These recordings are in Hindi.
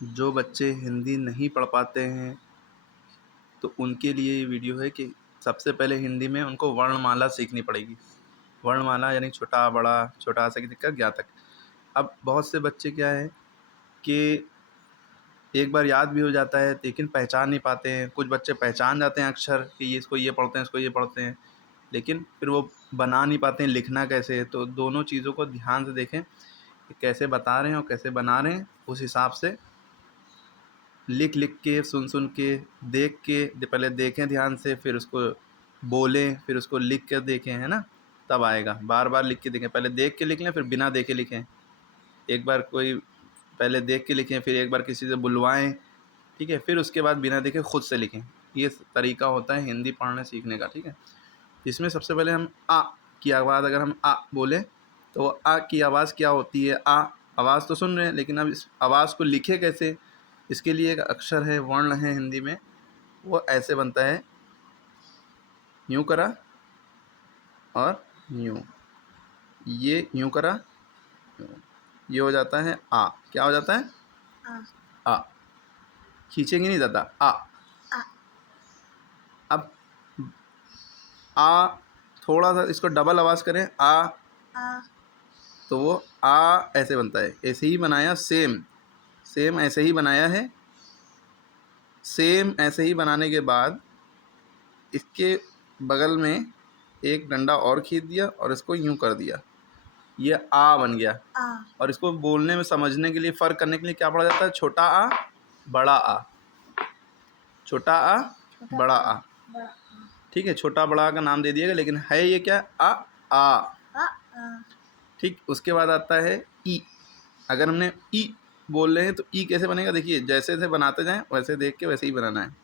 जो बच्चे हिंदी नहीं पढ़ पाते हैं तो उनके लिए ये वीडियो है कि सबसे पहले हिंदी में उनको वर्णमाला सीखनी पड़ेगी। वर्णमाला यानी छोटा बड़ा, छोटा से लेकर ज्ञ तक। अब बहुत से बच्चे क्या है कि एक बार याद भी हो जाता है लेकिन पहचान नहीं पाते हैं। कुछ बच्चे पहचान जाते हैं अक्षर कि ये इसको ये पढ़ते हैं, इसको ये पढ़ते हैं, लेकिन फिर वो बना नहीं पाते हैं, लिखना कैसे है। तो दोनों चीज़ों को ध्यान से देखें कि कैसे बता रहे हैं और कैसे बना रहे हैं। उस हिसाब से लिख के, सुन के, देख के, पहले देखें ध्यान से, फिर उसको बोलें, फिर उसको लिख कर देखें, है ना, तब आएगा। बार बार लिख के देखें, पहले देख के लिख लें, फिर बिना देखे लिखें। एक बार कोई पहले देख के लिखें, फिर एक बार किसी से बुलवाएं, ठीक है, फिर उसके बाद बिना देखे खुद से लिखें। ये तरीका होता है हिंदी पढ़ने सीखने का, ठीक है। इसमें सबसे पहले हम आ की आवाज़, अगर हम आ बोलें तो आ की आवाज़ क्या होती है। आ आवाज़ तो सुन रहे हैं, लेकिन अब इस आवाज़ को लिखे कैसे, इसके लिए एक अक्षर है, वर्ण है हिंदी में, वो ऐसे बनता है, यूँ करा और यूँ, ये यूँ करा, ये हो जाता है आ। क्या हो जाता है? आ। खींचेंगे नहीं ज़्यादा, आ। अब आ थोड़ा सा इसको डबल आवाज़ करें, आ, तो वो आ ऐसे बनता है। ऐसे ही बनाया, सेम ऐसे ही बनाया है। सेम ऐसे ही बनाने के बाद इसके बगल में एक डंडा और खींच दिया और इसको यूं कर दिया, ये आ बन गया। और इसको बोलने में समझने के लिए, फ़र्क करने के लिए क्या पढ़ा जाता है? छोटा आ, बड़ा आ, छोटा आ, बड़ा आ, ठीक है। छोटा बड़ा का नाम दे दिएगा, लेकिन है ये क्या? आ। ठीक। उसके बाद आता है ई। अगर हमने ई बोल रहे हैं तो ई कैसे बनेगा? देखिए, जैसे जैसे बनाते जाएं वैसे देख के वैसे ही बनाना है।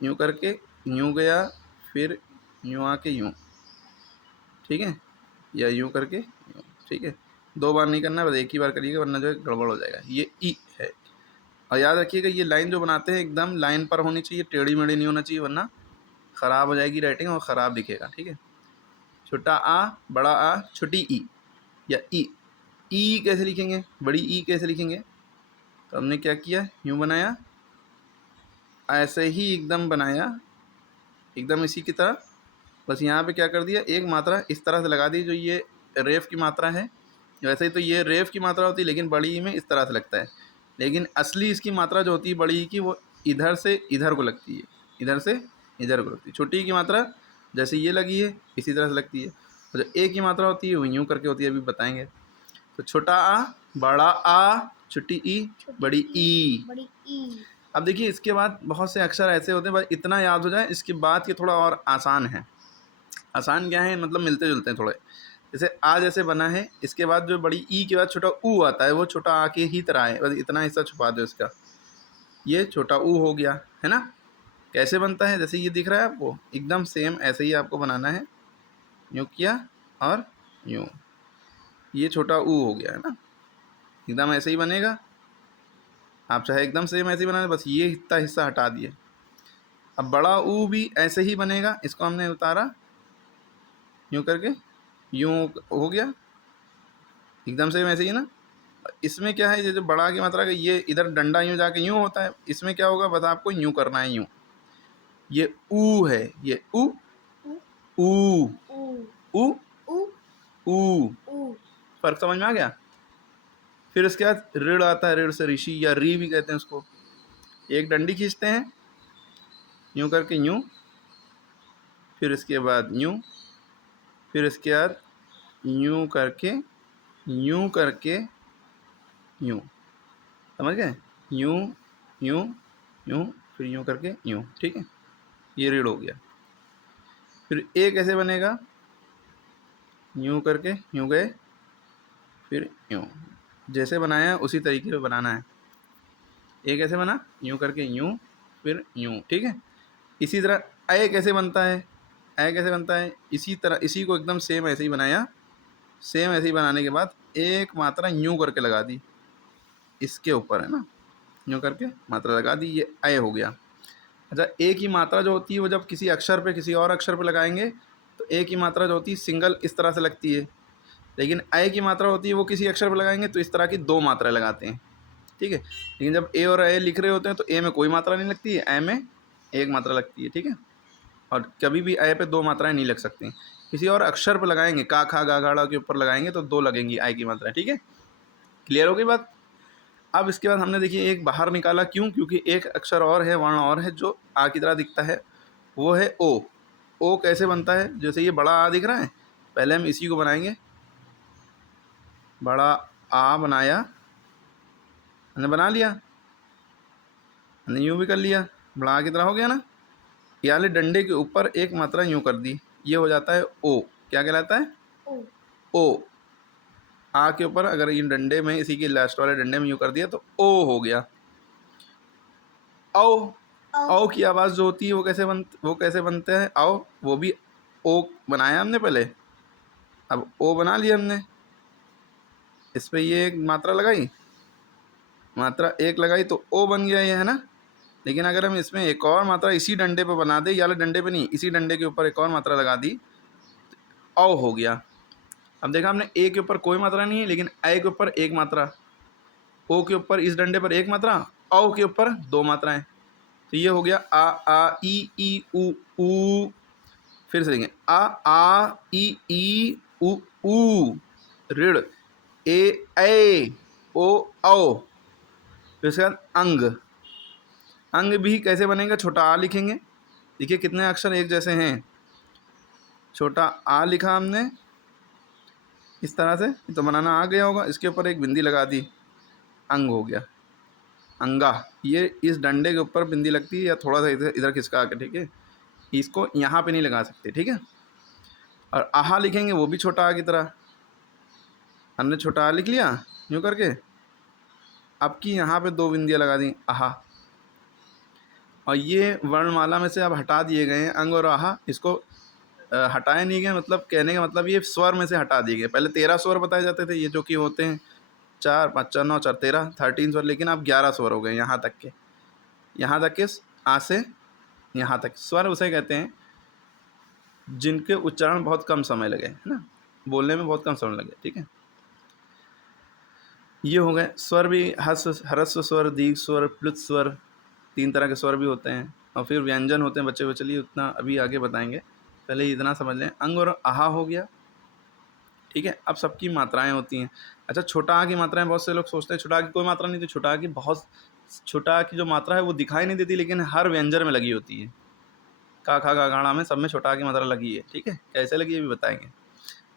यूँ करके यूँ गया, फिर यूँ आके यूँ, ठीक है, या यूँ करके यूँ, ठीक है। 2 बार नहीं करना, बस एक ही बार करिएगा, वरना जो है गड़बड़ हो जाएगा। ये ई है। और याद रखिएगा, ये लाइन जो बनाते हैं एकदम लाइन पर होनी चाहिए, टेढ़ी मेढ़ी नहीं होना चाहिए, वरना ख़राब हो जाएगी राइटिंग और ख़राब दिखेगा, ठीक है। छोटा आ, बड़ा आ, छोटी ई या ई। ई कैसे लिखेंगे? बड़ी ई कैसे लिखेंगे? तो हमने क्या किया, यूँ बनाया, ऐसे ही एकदम बनाया, एकदम इसी की तरह। बस यहाँ पे क्या कर दिया, एक मात्रा इस तरह से लगा दी, जो ये रेफ की मात्रा है। वैसे ही तो ये रेफ की मात्रा होती है, लेकिन बड़ी ई में इस तरह से लगता है। लेकिन असली इसकी मात्रा जो होती है बड़ी ई की, वो इधर से इधर को लगती है, इधर से इधर को लगती है। छोटी ई की मात्रा जैसे ये लगी है इसी तरह से लगती है। और जो ए की मात्रा होती है वो यूँ करके होती है, अभी बताएंगे। तो छोटा आ, बड़ा आ, छोटी ई, बड़ी ई। अब देखिए, इसके बाद बहुत से अक्षर ऐसे होते हैं, बस इतना याद हो जाए। इसके बाद के थोड़ा और आसान है। आसान क्या है, मतलब मिलते जुलते हैं थोड़े। जैसे आ जैसे बना है, इसके बाद जो बड़ी ई के बाद छोटा ऊ आता है, वो छोटा आ के ही तरह है, बस इतना हिस्सा छुपा दो इसका, ये छोटा ऊ हो गया, है ना। कैसे बनता है? जैसे ये दिख रहा है आपको, एकदम सेम ऐसे ही आपको बनाना है। यूँ किया और यूँ, ये छोटा ऊ हो गया, है ना। एकदम ऐसे ही बनेगा। आप चाहे एकदम सेम ऐसे ही बना, बस ये इतना हिस्सा हटा दिए। अब बड़ा ऊ भी ऐसे ही बनेगा, इसको हमने उतारा यूँ करके, यूँ हो गया, एकदम सेम ऐसे ही ना। इसमें क्या है, ये जो बड़ा की मात्रा का, ये इधर डंडा यूँ जाके यूँ होता है, इसमें क्या होगा, बस आपको यूँ करना है, यूँ। ये ऊ है, ये ऊ, ऊ, ऊ, ऊ। फर्क समझ में आ गया? फिर उसके बाद ऋण आता है, ऋण से ऋषि या री भी कहते हैं उसको। एक डंडी खींचते हैं यूँ करके यूँ, फिर इसके बाद यूँ, फिर इसके बाद यूँ करके यूँ, समझ गए? यूँ यूँ यूँ, फिर यूँ करके यूँ, ठीक है। ये ऋण हो गया। फिर ए कैसे बनेगा? यूँ करके यूँ गए, फिर यूँ, जैसे बनाया उसी तरीके से बनाना है। ए कैसे बना? यूँ करके यूँ, फिर यूँ, ठीक है। इसी तरह ए कैसे बनता है? ए कैसे बनता है? इसी तरह, इसी को एकदम सेम ऐसे ही बनाया। सेम ऐसे ही बनाने के बाद एक मात्रा यूँ करके लगा दी इसके ऊपर, है ना, यूँ करके मात्रा लगा दी, ये ए हो गया। अच्छा, ए की मात्रा जो होती है वो जब किसी अक्षर पे, किसी और अक्षर पे लगाएंगे तो ए की मात्रा जो होती है सिंगल इस तरह से लगती है, लेकिन ए की मात्रा होती है वो किसी अक्षर पे लगाएंगे तो इस तरह की 2 मात्राएं लगाते हैं, ठीक है। लेकिन जब ए और ए लिख रहे होते हैं तो ए में कोई मात्रा नहीं लगती है, ए में एक मात्रा लगती है, ठीक है। और कभी भी ए पे दो मात्राएं नहीं लग सकती। किसी और अक्षर पर लगाएंगे, का खा गा घाड़ा के ऊपर लगाएंगे तो दो लगेंगी आई की मात्रा, ठीक है। क्लियर हो गई बात। अब इसके बाद हमने देखिए एक बाहर निकाला, क्यों? क्योंकि एक अक्षर और है, वर्ण और है जो आ की तरह दिखता है, वो है ओ। ओ कैसे बनता है? जैसे ये बड़ा आ दिख रहा है, पहले हम इसी को बनाएंगे। बड़ा आ बनाया, हमने बना लिया, हमने यूँ भी कर लिया, बड़ा आ की तरह हो गया ना। ये वाले डंडे के ऊपर एक मात्रा यूँ कर दी, ये हो जाता है ओ। क्या कहलाता है? ओ। ओ। आ के ऊपर अगर इन डंडे में, इसी के लास्ट वाले डंडे में यूँ कर दिया तो ओ हो गया। औ। औ की आवाज़ जो होती है वो कैसे बनते हैं? औ, वो भी ओ बनाया हमने पहले, अब ओ बना लिया हमने, इस पर ये एक मात्रा लगाई, मात्रा एक लगाई तो ओ बन गया ये, है ना। लेकिन अगर हम इसमें एक और मात्रा इसी डंडे पे बना दें, या डंडे पे नहीं, इसी डंडे के ऊपर एक और मात्रा लगा दी, औ हो गया। अब देखा हमने ए के ऊपर कोई मात्रा नहीं है, लेकिन ए के ऊपर एक मात्रा, ओ के ऊपर इस डंडे पर एक मात्रा, औ के ऊपर दो मात्राएं, तो ये हो गया आ ई उ ऊ। फिर से देंगे आ ई उ ऊ, ऋण ए ओ औ। फिर उसके बाद अंग। अंग भी कैसे बनेगा? छोटा आ लिखेंगे, देखिए कितने अक्षर एक जैसे हैं। छोटा आ लिखा हमने इस तरह से, तो बनाना आ गया होगा, इसके ऊपर एक बिंदी लगा दी, अंग हो गया, अंगा। ये इस डंडे के ऊपर बिंदी लगती है या थोड़ा सा इधर इधर खिसका के, ठीक है, इसको यहाँ पे नहीं लगा सकते, ठीक है। और आहा लिखेंगे, वो भी छोटा आ की तरह, हमने छोटा आ लिख लिया यूँ करके, अब की यहाँ पे दो बिंदियाँ लगा दी, आहा। और ये वर्णमाला में से अब हटा दिए गए हैं अंग और आहा, इसको हटाए नहीं गए, मतलब कहने का मतलब ये स्वर में से हटा दिए गए। पहले 13 स्वर बताए जाते थे, ये जो कि होते हैं 4 5 4 9 4 13 13 स्वर, लेकिन अब 11 स्वर हो गए। यहाँ तक के आ से यहाँ तक स्वर उसे कहते हैं जिनके उच्चारण बहुत कम समय लगे, है ना, बोलने में बहुत कम समय लगे, ठीक है। ये हो गए स्वर भी, ह्रस्व स्वर, दीर्घ स्वर, प्लुत स्वर, 3 तरह के स्वर भी होते हैं। और फिर व्यंजन होते हैं बच्चे, चलिए उतना अभी आगे बताएंगे, पहले इतना समझ लें। अंग और आहा हो गया, ठीक है। अब सबकी मात्राएं होती हैं। अच्छा, छोटा आ की मात्राएं, बहुत से लोग सोचते हैं छोटा आ की कोई मात्रा नहीं, तो छोटा आ की बहुत, छोटा आ की जो मात्रा है वो दिखाई नहीं देती, लेकिन हर व्यंजन में लगी होती है। का खा गा घाड़ा में सब में छोटा आ की मात्रा लगी है, ठीक है। कैसे लगी है भी बताएंगे।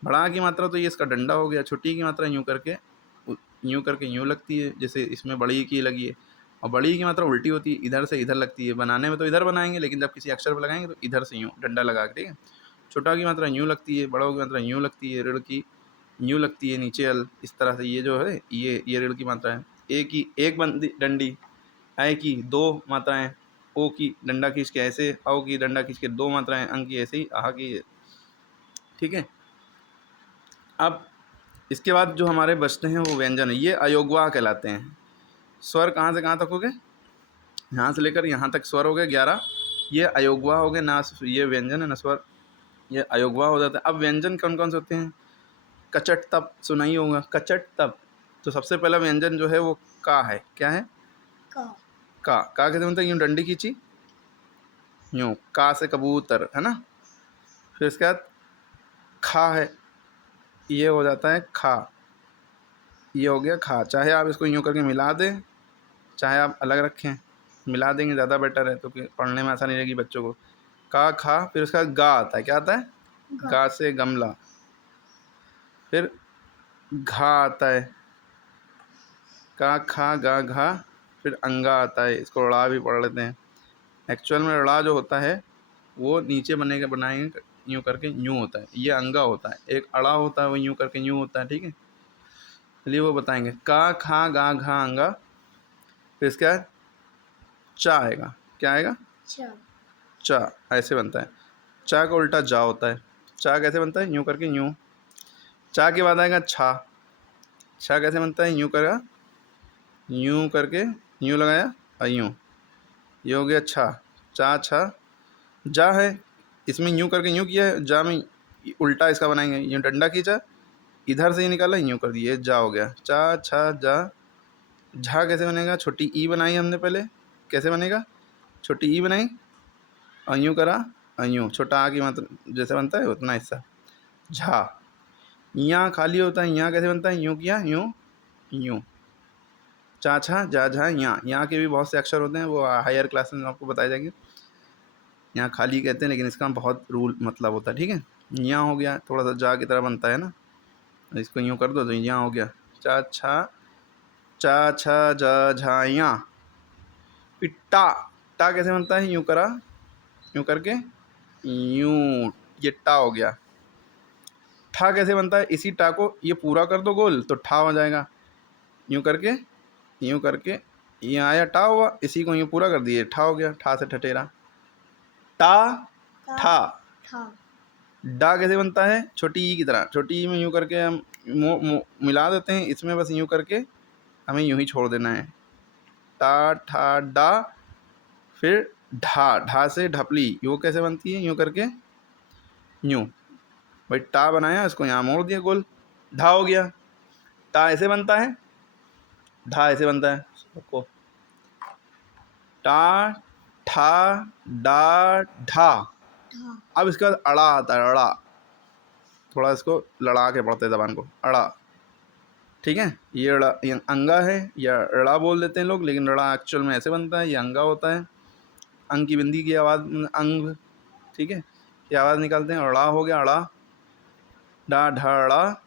बड़ा आ की मात्रा तो ये इसका डंडा हो गया, छोटी की मात्रा यूँ करके यूँ लगती है, जैसे इसमें बड़ी की लगी है। और बड़ी की मात्रा उल्टी होती है, इधर से इधर लगती है। बनाने में तो इधर बनाएंगे, लेकिन जब किसी अक्षर पर लगाएंगे तो इधर से यूँ डंडा लगा के, ठीक है। छोटा की मात्रा यूँ लगती है, बड़ों की मात्रा यूँ लगती है, ऋण की यूँ लगती है, नीचे अल, इस तरह से। ये जो है ये ऋण की मात्रा है। ए की एक डंडी, ऐ की दो मात्राएं, ओ की डंडा खींच के ऐसे, औ की डंडा खींच के दो मात्राएं, अंग की ऐसे ही, आह की, ठीक है। अब इसके बाद जो हमारे बचते हैं वो व्यंजन है, ये अयोगवाह कहलाते हैं। स्वर कहाँ से कहाँ तक हो गए? यहाँ से लेकर यहाँ तक स्वर हो गए 11, ये अयोगवाह हो गए ना, ये व्यंजन है ना स्वर, ये अयोगवाह हो जाता है। अब व्यंजन कौन कौन से होते हैं? कचट तप सुना ही होगा, कचट तप। तो सबसे पहला व्यंजन जो है वो का है। क्या है? का कैसे बनता है? यूँ डंडी खींची, यूँ, का से कबूतर, है ना। फिर इसके बाद खा है, ये हो जाता है खा, ये हो गया खा। चाहे आप इसको यूँ करके मिला दें, चाहे आप अलग रखें, मिला देंगे ज़्यादा बेटर है, तो कि पढ़ने में आसानी रहेगी बच्चों को। का खा, फिर उसका गा आता है। क्या आता है? गा से गमला। फिर घा आता है, का खा गा घा, फिर अंगा आता है। इसको ड़ा भी पढ़ लेते हैं। एक्चुअल में ड़ा जो होता है वो नीचे बनाएंगे यूँ करके यूँ होता है, ये अंगा होता है। एक अड़ा होता है वो यूँ करके यूँ होता है, ठीक है। चलिए वो बताएंगे। का खा गा घा अंगा, फिर इसके बाद चा आएगा। क्या आएगा? चा। ऐसे बनता है। चा का उल्टा जा होता है। चा कैसे बनता है? यूँ करके यूँ। चा के बाद आएगा छा। छा कैसे बनता है? यूँ करेगा, यूँ करके यूँ लगाया और यूँ, ये हो गया छा। चा छा। जा है, इसमें यूँ करके यूँ किया है, जा में उल्टा इसका बनाएंगे, यूँ डंडा खींचा, इधर से ही निकाला, यूँ कर दिए, जा हो गया। चा छा जा, झा कैसे बनेगा, छोटी ई बनाई हमने पहले, कैसे बनेगा, छोटी ई बनाई और यूँ करा और यूँ, छोटा आ की मतलब जैसे बनता है उतना हिस्सा, झा। यहाँ खाली होता है, यहाँ कैसे बनता है, यूँ किया, यूँ यूँ, चा छा जा झा यहाँ। यहाँ के भी बहुत से अक्षर होते हैं, वो हायर क्लास में आपको बताए जाएंगे। यहाँ खाली कहते हैं लेकिन इसका बहुत रूल मतलब होता है, ठीक है। यहाँ हो गया, थोड़ा सा जा की तरह बनता है ना, इसको यूँ कर दो तो यहाँ हो गया, चा छा चा छा जा झा यहाँ। फिर टा, टा कैसे बनता है, यूँ करा, यूँ करके यूँ, ये टा हो गया। ठा कैसे बनता है, इसी टा को ये पूरा कर दो गोल तो ठा हो जाएगा, यूँ करके यूँ करके, ये आया टा हुआ, इसी को यूँ पूरा कर दिए, ठा हो गया, ठा से ठठेरा। टा ठा। डा कैसे बनता है, छोटी ई की तरह, छोटी ई में यूँ करके हम मिला देते हैं, इसमें बस यूँ करके हमें यूँ ही छोड़ देना है। टा ठा डा, फिर ढा, ढा से ढपली, वो कैसे बनती है, यूँ करके यूँ, भाई टा बनाया, इसको यहाँ मोड़ दिया गोल, ढा हो गया। टा ऐसे बनता है, ढा ऐसे बनता है, सबको टा ठा डा ढा। अब इसके बाद अड़ा आता है, अड़ा, थोड़ा इसको लड़ा के पढ़ते हैं ज़बान को, अड़ा, ठीक है। ये अड़ा, ये अंगा है, या अड़ा बोल देते हैं लोग, लेकिन अड़ा एक्चुअल में ऐसे बनता है, ये अंगा होता है, अंग की बिंदी की आवाज़, अंग, ठीक है, ये आवाज़ निकालते हैं, अड़ा हो गया, अड़ा, डा ढा अड़ा।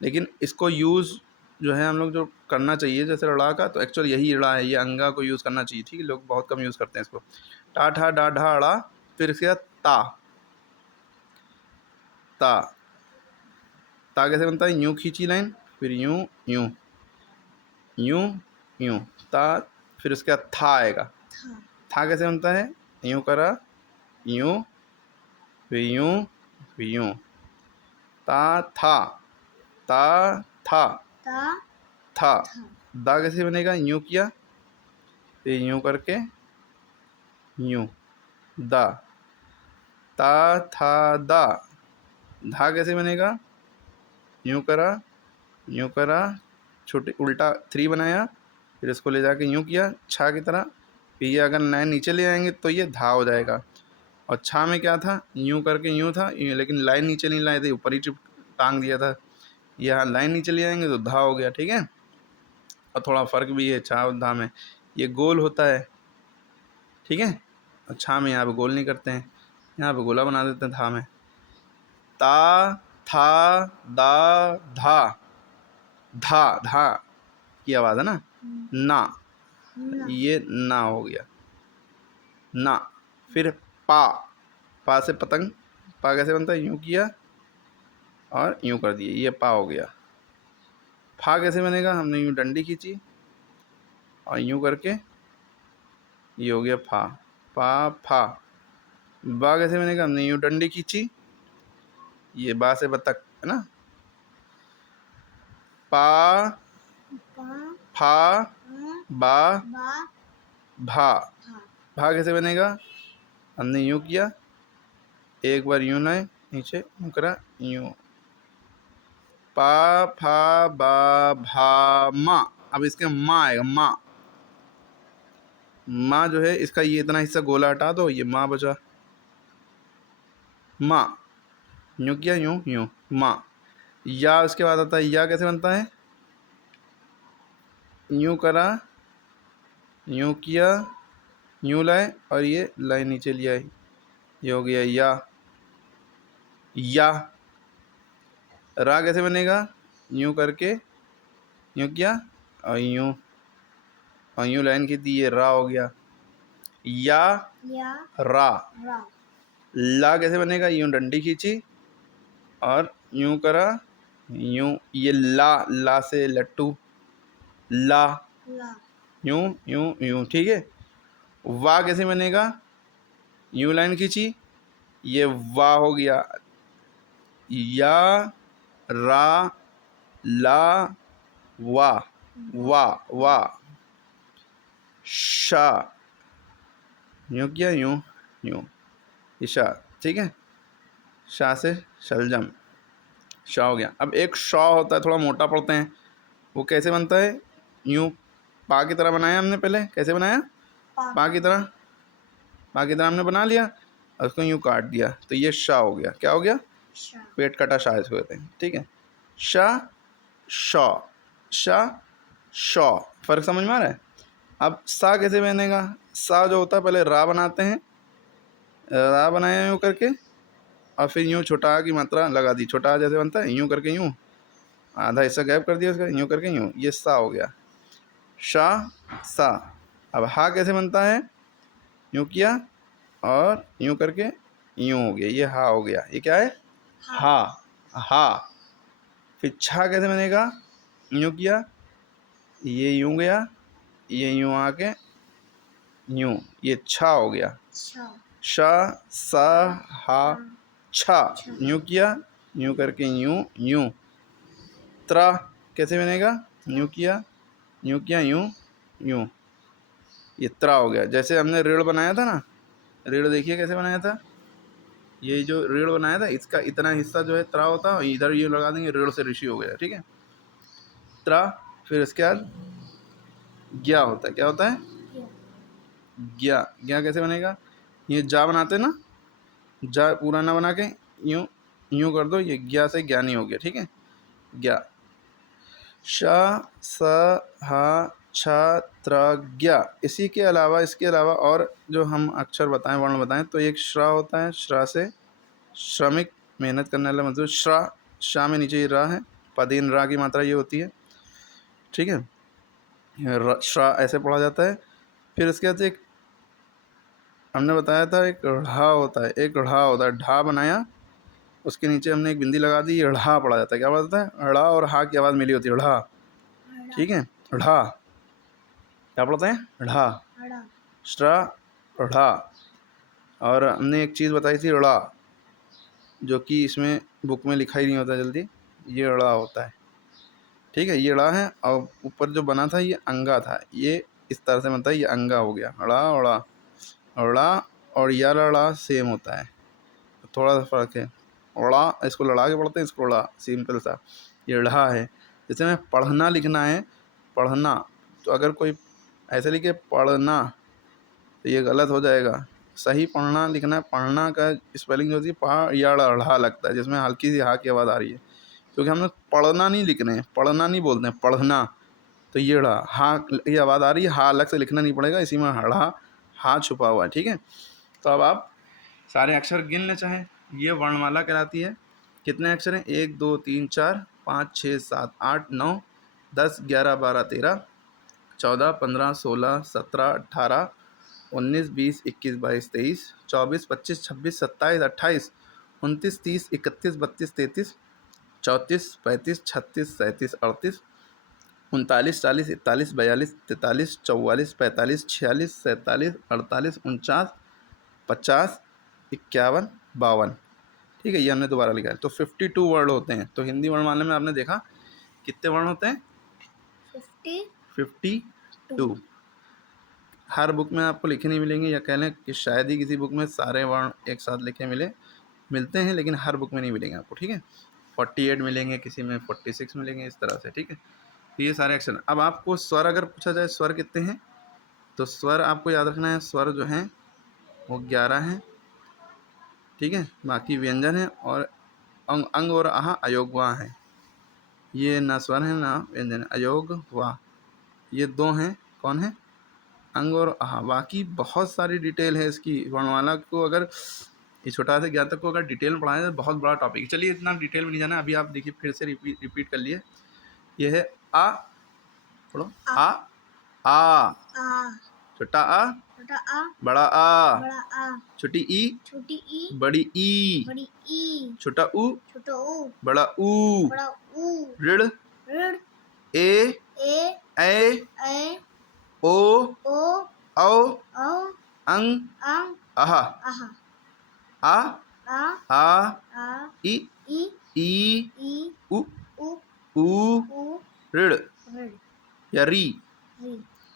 लेकिन इसको यूज़ जो है हम लोग जो करना चाहिए जैसे ड़ा का, तो एक्चुअल यही ड़ा है, ये अंगा को यूज़ करना चाहिए, ठीक है। लोग बहुत कम यूज़ करते हैं इसको। टा ठा डा ढा अड़ा, फिर इसके बाद ता, ता, ता कैसे बनता है, यूँ खींची लाइन, फिर यूँ यूँ यूँ यूँ, ता, फिर उसके बाद था आएगा। था कैसे बनता है, यूँ करा, यूँ, फिर यूँ, फिर यूँ, ता था, ता था, था। दा कैसे बनेगा, यूँ किया, फिर यूँ करके यूँ, दा, ता था दा। धा कैसे बनेगा, यूँ करा, छोटे उल्टा 3 बनाया, फिर इसको ले जाके यूँ किया छा की तरह, फिर ये अगर लाइन नीचे ले आएंगे तो ये धा हो जाएगा। और छा में क्या था, यूँ करके यूँ था, लेकिन लाइन नीचे नहीं लाए थे, ऊपर ही टांग दिया था, यहाँ लाइन नीचे ले आएंगे तो धा हो गया, ठीक है। और थोड़ा फ़र्क भी है छा और धा में, ये गोल होता है, ठीक है। और छा में यहाँ पे गोल नहीं करते हैं, यहाँ पे गोला बना देते हैं धा में। ता था दा धा, धा, धा की आवाज़ है ना, ना, ये ना हो गया, ना। फिर पा, पा से पतंग, पा कैसे बनता है, यूँ किया और यूँ कर दिए, ये पा हो गया। फा कैसे बनेगा, हमने यूँ डंडी खींची और यूँ करके ये हो गया फा, पा फा। बा कैसे बनेगा, हमने यूँ डंडी खींची, ये बा से बतख है ना, पा फा बा भा। भा कैसे बनेगा, हमने यूँ किया, एक बार यूँ लाए नीचे, यूँ करा, यूँ, पा फा बा भा मा। अब इसके माँ आएगा, माँ, माँ जो है इसका ये इतना हिस्सा गोला हटा दो, ये माँ बचा, माँ, यूँ किया, यूँ यूँ, माँ। या उसके बाद आता है, या कैसे बनता है, यूँ करा, यूँ किया, यूँ लाए और ये लाइन नीचे लिया, ये हो गया या। या रा कैसे बनेगा, यूँ करके यूँ किया और यूँ लाइन खींची, ये रा हो गया, या रा। ला कैसे बनेगा, यूँ डंडी खींची और यूँ करा, यूँ, ये ला, ला से लट्टू, ला, यूँ यूँ यूँ, ठीक है। वा कैसे बनेगा, यूँ लाइन खींची, ये वा हो गया, या रा ला वा, वा वा। शा, यूँ किया, यूँ यूँ, ईशा, ठीक है। शा से शलजम, शा हो गया। अब एक शा होता है, थोड़ा मोटा पढ़ते हैं, वो कैसे बनता है, यूँ पा की तरह बनाया हमने पहले, कैसे बनाया, पा की तरह, पा की तरह हमने बना लिया और उसको यूँ काट दिया, तो ये शा हो गया। क्या हो गया, पेट कटा शाह इसको कहते हैं, ठीक है। शा शॉ, शा शॉ, फर्क समझ में आ रहा है। अब सा कैसे बनेगा, सा जो होता है पहले रा बनाते हैं, रा बनाया यूँ करके और फिर यूँ छोटा आ की मात्रा लगा दी, छोटा आ जैसे बनता है यूँ करके, यूँ आधा हिस्सा गैप कर दिया उसका, यूँ करके यूँ, ये सा हो गया, शा सा। अब हा कैसे बनता है, यूँ किया और यूँ करके यूँ हो गया, ये हा हो गया, ये क्या है, हा, हा। फिर छा कैसे बनेगा, यूँ किया, ये यूँ गया, ये यूँ आके यूँ, ये छा हो गया, शा सा हा छा, यूँ किया, यूँ करके यूँ, यूँ। त्रा कैसे बनेगा, यूँ किया, यूँ किया, यूँ यूँ, ये त्रा हो गया। जैसे हमने ऋण बनाया था ना, ऋण देखिए कैसे बनाया था, ये जो ऋण बनाया था इसका इतना हिस्सा जो है त्रा होता है, इधर ये लगा देंगे, ऋण से ऋषि हो गया, ठीक है, त्रा। फिर इसके बाद ज्ञा होता है, क्या होता है, ज्ञा। ज्ञा कैसे बनेगा, ये जा बनाते ना, जा पूरा ना बना के यूँ यूँ कर दो, ये ज्ञा से ज्ञानी हो गया, ठीक है, ज्ञा। शा स हा छा त्र ज्ञा। इसी के अलावा, इसके अलावा और जो हम अक्षर बताएं, वर्ण बताएं, तो एक श्रा होता है, श्रा से श्रमिक, मेहनत करने वाला, मतलब श्रा, शा में नीचे ये रा है, पदीन रा की मात्रा ये होती है, ठीक है, श्रा ऐसे पढ़ा जाता है। फिर उसके बाद एक हमने बताया था, एक ढ़ा होता है, एक ढ़ा होता है, ढा बनाया, उसके नीचे हमने एक बिंदी लगा दी, ये ढ़ा पढ़ा जाता है। क्या पढ़ा जाता है, ढ़ा और हा की आवाज़ मिली होती है, ढ़ा, ठीक है, ढ़ा। क्या पढ़ते हैं, ढ़ा, श्रा ढ़ा। और हमने एक चीज़ बताई थी, ड़ा, जो कि इसमें बुक में लिखा ही नहीं होता जल्दी, ये ड़ा होता है, ठीक है, ये ड़ा है। और ऊपर जो बना था ये अंगा था, ये इस तरह से बनता है, ये अंगा हो गया, ड़ा ड़ा, ड़ा और या ड़ा सेम होता है, थोड़ा सा फ़र्क है। ड़ा इसको लड़ा के पढ़ते हैं, इसको ड़ा, सिंपल सा, ये ढ़ा है। जैसे में पढ़ना लिखना है, पढ़ना, तो अगर कोई ऐसे लिखे पढ़ना तो ये गलत हो जाएगा। सही पढ़ना लिखना है, पढ़ना का स्पेलिंग जो होती है पा या ढ़ा लगता है, जिसमें हल्की सी हा की आवाज़ आ रही है, क्योंकि हम लोग पढ़ना नहीं लिखने हैं, पढ़ना नहीं बोलते हैं, पढ़ना। तो ये ढ़ा, हा की आवाज़ आ रही है, हा अलग से लिखना नहीं पड़ेगा, इसी में ढ़ा हा छुपा हुआ है, ठीक है। तो अब आप सारे अक्षर गिन लें चाहे, ये वर्णमाला कहलाती है। कितने अक्षर हैं, 1 2 3 4 5 6 7 8 9 10 11 12 13 14 15 16 17 18 19 20 21 22 23 24 25 26 27 28 29 30 31 32 33 34 35 36 37 38 39 40 41 42 43 44 45 46 47 48 49 50 51 52, ठीक है, ये हमने दोबारा लिखा है। तो 52 वर्ड होते हैं। तो हिंदी वर्णमाला में आपने देखा कितने वर्ण होते हैं, 52। हर बुक में आपको लिखे नहीं मिलेंगे, या कह लें कि शायद ही किसी बुक में सारे वर्ण एक साथ लिखे मिलते हैं, लेकिन हर बुक में नहीं मिलेंगे आपको, ठीक है। 48 मिलेंगे, किसी में 46 मिलेंगे, इस तरह से, ठीक है। तो ये सारे अक्षर। अब आपको स्वर अगर पूछा जाए स्वर कितने हैं, तो स्वर आपको याद रखना है, स्वर जो हैं वो 11 हैं, ठीक है। बाकी व्यंजन है और अंग और आहा अयोग वाह है, ये ना स्वर है ना व्यंजन, अयोग वाह, ये दो हैं, कौन है, अंग और आहा। बाकी बहुत सारी डिटेल है इसकी, वर्णमाला को अगर ये छोटा से ज्ञात को अगर डिटेल में पढ़ाएं तो बहुत बड़ा टॉपिक है। चलिए इतना डिटेल में नहीं जाना, अभी आप देखिए फिर से रिपीट कर लिए। ये है आ, पढ़ो, आ, छोटा आ, बड़ा आ, छोटी ई, बड़ी ई, छोटा ऊ, बड़ा ऊ, ऋण, ए, ओ, औ, अंग, आहा, आ, ई, उ, ऋण, या री,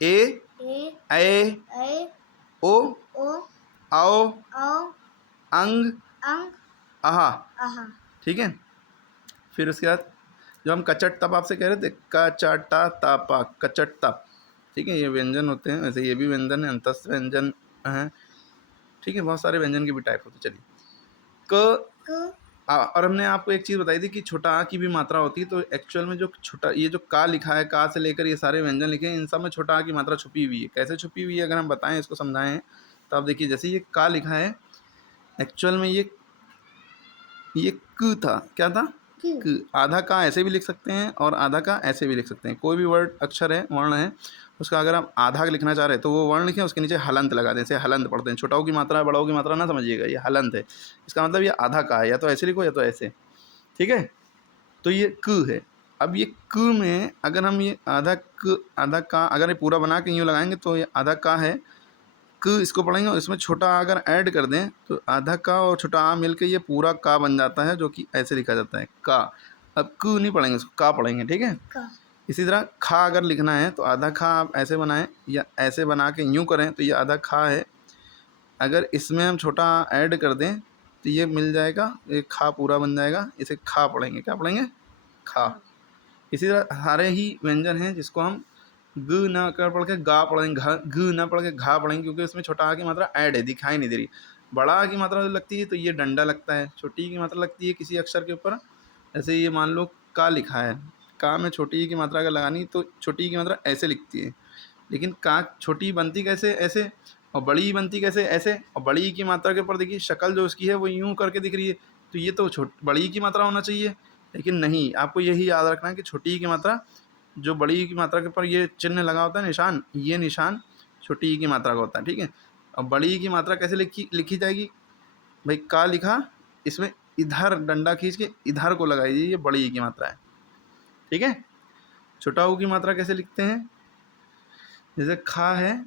ए, ओ, औ, अंग, आहा, ठीक है। फिर उसके बाद जो हम कचट तप आपसे कह रहे थे, क च ट त प, कचट तप, ठीक है, ये व्यंजन होते हैं, वैसे ये भी व्यंजन है, अंतस्थ व्यंजन है। ठीक है, बहुत सारे व्यंजन के भी टाइप होते हैं। चलिए क और हमने आपको एक चीज़ बताई थी कि छोटा आ की भी मात्रा होती है, तो एक्चुअल में जो छोटा ये जो का लिखा है, का से लेकर ये सारे व्यंजन लिखे हैं, इन सब में छोटा आ की मात्रा छुपी हुई है। कैसे छुपी हुई है अगर हम बताएं, इसको समझाएं, तो आप देखिए जैसे ये का लिखा है, एक्चुअल में ये क था, क्या था, क। आधा का ऐसे भी लिख सकते हैं और आधा का ऐसे भी लिख सकते हैं। कोई भी वर्ड अक्षर है, वर्ण है, उसका अगर आप आधा लिखना चाह रहे हैं तो वो वर्ण लिखें, उसके नीचे हलंत लगा दें। जैसे हलंत पढ़ते हैं, छोटाओं की मात्रा बड़ाओं की मात्रा ना समझिएगा, ये हलंत है, इसका मतलब ये आधा का है, या तो ऐसे लिखो या तो ऐसे। ठीक है, तो ये क है। अब ये क में अगर हम ये आधा का अगर ये पूरा बना के यूँ लगाएंगे तो ये आधा का है, क इसको पढ़ेंगे और इसमें छोटा आ अगर ऐड कर दें तो आधा का और छोटा आ मिल के ये पूरा का बन जाता है, जो कि ऐसे लिखा जाता है, का। अब क नहीं पढ़ेंगे, उसको का पढ़ेंगे। ठीक है, इसी तरह खा अगर लिखना है तो आधा खा आप ऐसे बनाएं या ऐसे बना के यूँ करें तो ये आधा खा है। अगर इसमें हम छोटा आ ऐड कर दें तो ये मिल जाएगा, ये खा पूरा बन जाएगा। इसे खा पढ़ेंगे, क्या पढ़ेंगे, खा। इसी तरह सारे ही व्यंजन हैं जिसको हम ग ना कर पढ़ के गा पढ़ेंगे, घ ना पढ़ के घा पढ़ेंगे, क्योंकि उसमें छोटा आ की मात्रा ऐड है, दिखाई नहीं दे रही। बड़ा आ की मात्रा जो लगती है तो ये डंडा लगता है, छोटी की मात्रा लगती है किसी अक्षर के ऊपर। ऐसे ये मान लो का लिखा है, का में छोटी ई की मात्रा अगर लगानी तो छोटी ई की मात्रा ऐसे लिखती है, लेकिन का छोटी बनती कैसे, ऐसे, और बड़ी बनती कैसे, ऐसे। और बड़ी की मात्रा के ऊपर देखिए शक्ल जो उसकी है वो यूँ करके दिख रही है, तो ये तो बड़ी की मात्रा होना चाहिए, लेकिन नहीं। आपको यही याद रखना है कि छोटी की मात्रा, जो बड़ी की मात्रा के ऊपर ये चिन्ह लगा होता है, निशान, ये निशान छोटी ई की मात्रा का होता है। ठीक है, और बड़ी ई की मात्रा कैसे लिखी जाएगी भाई, का लिखा, इसमें इधर डंडा खींच के इधर को लगाइए, ये बड़ी ई की मात्रा है। ठीक है, छोटा ऊ की मात्रा कैसे लिखते हैं, जैसे खा है,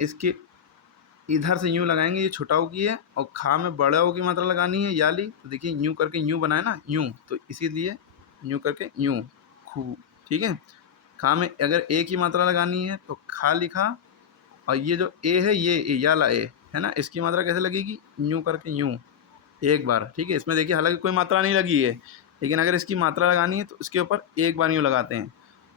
इसके इधर से यूँ लगाएंगे, ये छोटा ऊ की है, और खा में बड़ा ऊ की मात्रा लगानी है, याली, तो देखिए यूँ करके यूँ बनाए ना, यूँ, तो इसीलिए यूँ करके यूँ, खू। ठीक है, खा में अगर ए की मात्रा लगानी है तो खा लिखा, और ये जो ए है, ये याला ए है ना, इसकी मात्रा कैसे लगेगी, यूँ करके यूँ एक बार। ठीक है, इसमें देखिए हालांकि कोई मात्रा नहीं लगी है, लेकिन अगर इसकी मात्रा लगानी है तो इसके ऊपर एक बार यूँ लगाते हैं,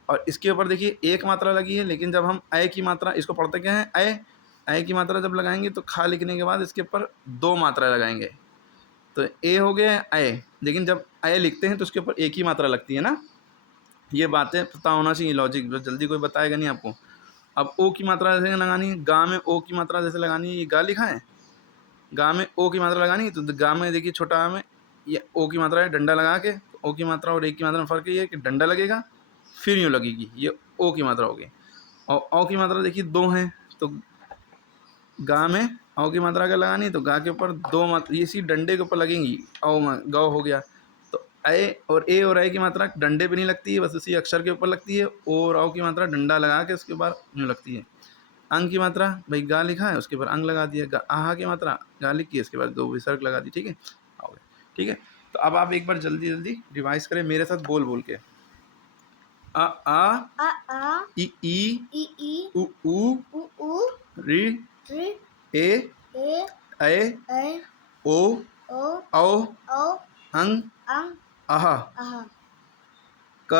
और इसके ऊपर देखिए एक मात्रा लगी है, लेकिन जब हम अय की मात्रा, इसको पढ़ते क्या है, अय की मात्रा जब लगाएंगे तो खा लिखने के बाद इसके ऊपर दो मात्रा लगाएंगे, तो ए हो गया अय, लेकिन जब अय लिखते हैं तो उसके ऊपर एक ही मात्रा लगती है ना। ये बातें पता होना चाहिए, लॉजिक, जो जल्दी कोई बताएगा नहीं आपको। अब ओ की मात्रा जैसे लगानी है, गा में ओ की मात्रा जैसे लगानी है, ये गा लिखा है, गा में ओ की मात्रा लगानी है, तो गा में देखिए छोटा आ में ये ओ की मात्रा है, डंडा लगा के, तो ओ की मात्रा और एक की मात्रा में फ़र्क ये है कि डंडा लगेगा फिर यूँ लगेगी, ये ओ की मात्रा होगी। और ओ की मात्रा देखिए दो हैं, तो गा में औ की मात्रा अगर लगानी है तो गा के ऊपर दो मात्रा इसी डंडे के ऊपर लगेंगी, औ में गौ हो गया। तो ए और ए की मात्रा डंडे पे नहीं लगती है, बस उसी अक्षर के ऊपर लगती है। ओ और औ की मात्रा डंडा लगा के उसके ऊपर यूँ लगती है। अंग की मात्रा भाई गा लिखा है, उसके ऊपर अंग लगा दिया। आहा की मात्रा गा लिखी है, इसके बाद दो विसर्ग लगा दी। ठीक है, हो गया। ठीक है, तो अब आप एक बार जल्दी जल्दी रिवाइज करें मेरे साथ बोल बोल के। आ ई उ री ए ऐ ओ औ अंग आहा क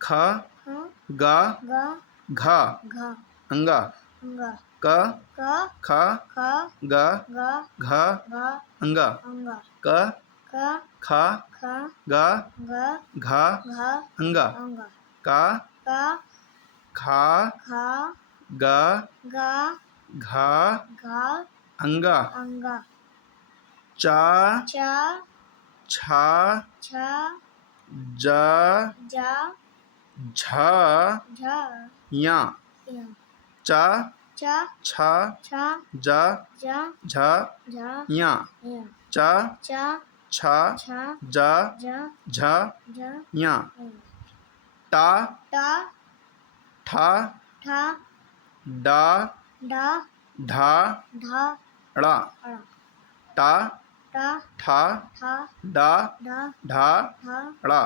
ख गा घा अंगा क ख गा घा अंगा क ख गा घा अंगा का खा गा घा अंगा चा छा जा झा या चा छा जा झा या चा छा जा झा या टा ठा डा ढा ड़ा टा ठा डा ढा ड़ा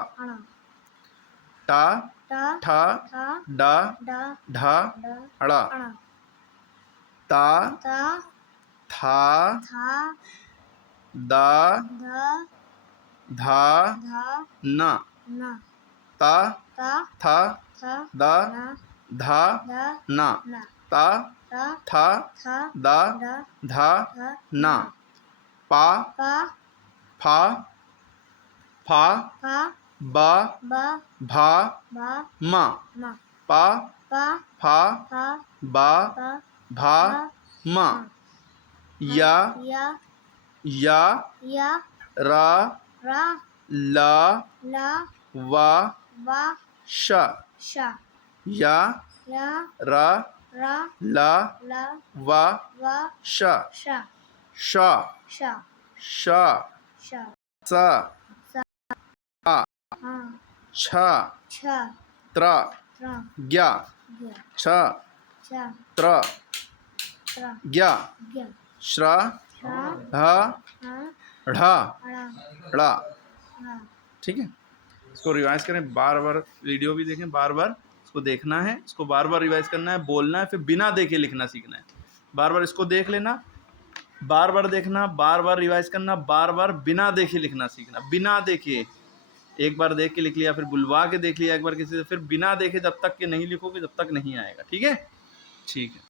टा ठा डा ढा ड़ा ता था दा धा ना ता था दा धा ना, ता था दा धा ना, पा फा फा बा भा मा, पा फा बा भा मा, या रा ला वा शा, या रा ला वा शा, शा शा सा छा त्रा ग्या छ त्र ग्या श्रा ढा ढा ड़ा। ठीक है, इसको रिवाइज करें, बार बार वीडियो भी देखें, बार बार इसको देखना है, इसको बार बार रिवाइज करना है, बोलना है, फिर बिना देखे लिखना सीखना है। बार बार इसको देख लेना, बार बार देखना, बार बार रिवाइज करना, बार बार बिना देखे लिखना सीखना। बिना देखे, एक बार देख के लिख लिया, फिर बुलवा के देख लिया एक बार किसी से, फिर बिना देखे जब तक के नहीं लिखोगे, जब तक नहीं आएगा। ठीक है, ठीक है।